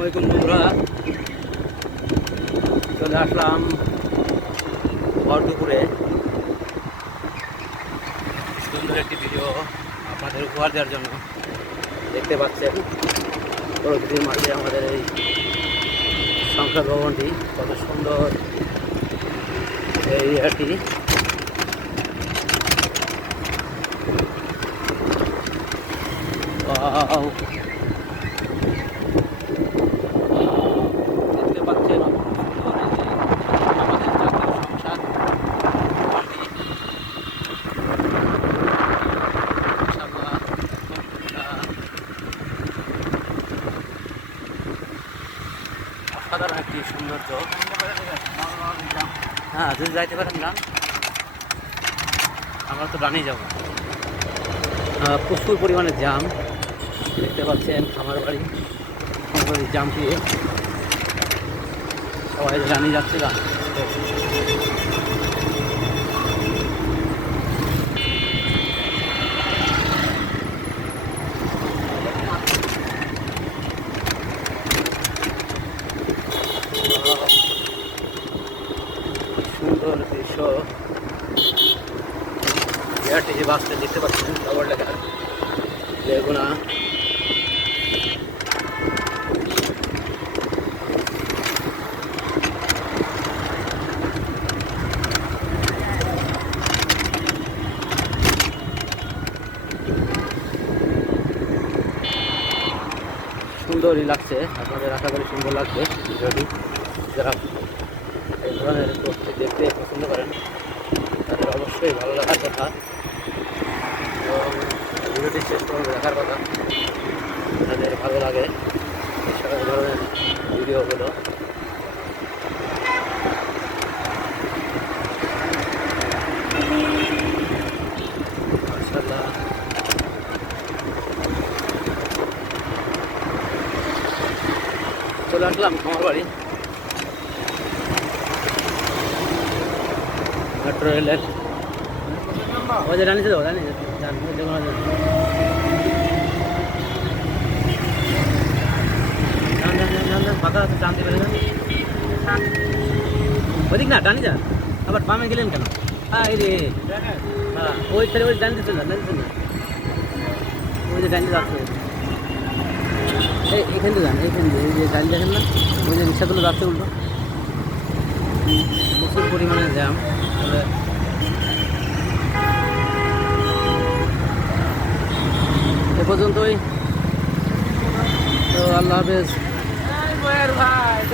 আলাইকুম বন্ধুরা, চলে আসলাম ভর দুপুরে সুন্দর একটি ভিডিও আপনাদের উপহার দেওয়ার জন্য। দেখতে পাচ্ছেন প্রকৃতির মাঝে আমাদের এই সংসদ ভবনটি কত সুন্দর। এই আর কি দেখতে পাচ্ছেন আমাদের জাতীয় সংসদ অসাধারণ একটি সৌন্দর্য। হ্যাঁ, যদি যাইতে পারেন না, আমরা তো ডানেই যাব। প্রচুর পরিমাণে জ্যাম দেখতে পাচ্ছেন। আমার বাড়ি জ্যাম দিয়ে সবাই ডানে যাচ্ছে গা। সুন্দর দৃশ্য। যে বাসটা দেখতে পাচ্ছেন খবর লেখা লেগুনা। সুন্দরই লাগছে, আপনাদের আশা করি সুন্দর লাগবে ভিডিওটি। যারা এই ধরনের প্রকৃতি দেখতে পছন্দ করেন তাদের অবশ্যই ভালো লাগার কথা এবং ভিডিওটি শেষ পর্যন্ত দেখার কথা। তাদের ভালো লাগে এসব ধরনের ভিডিওগুলো। মাশাআল্লাহ, চলে আসলাম আমার বাড়ি মেট্রো রেলের। ওই যে জানিস তো জানি ফাঁকা আছে, টানতে পারে ওইদিক না, টানি যান। আবার বামে গেলেন কেন? হ্যাঁ, এই রে, হ্যাঁ ওই ছেলে ওই জানতেছেন না, ওই যে ডান্ডি যাচ্ছে। এইখান থেকে যান, এইখান দিয়ে এই যে ডান্ডি দেখেন না, ওই যে রিক্সাগুলো যাচ্ছে উল্টো। প্রচুর পরিমাণে জ্যাম। এ পর্যন্তই তো, আল্লাহ হাফেজ।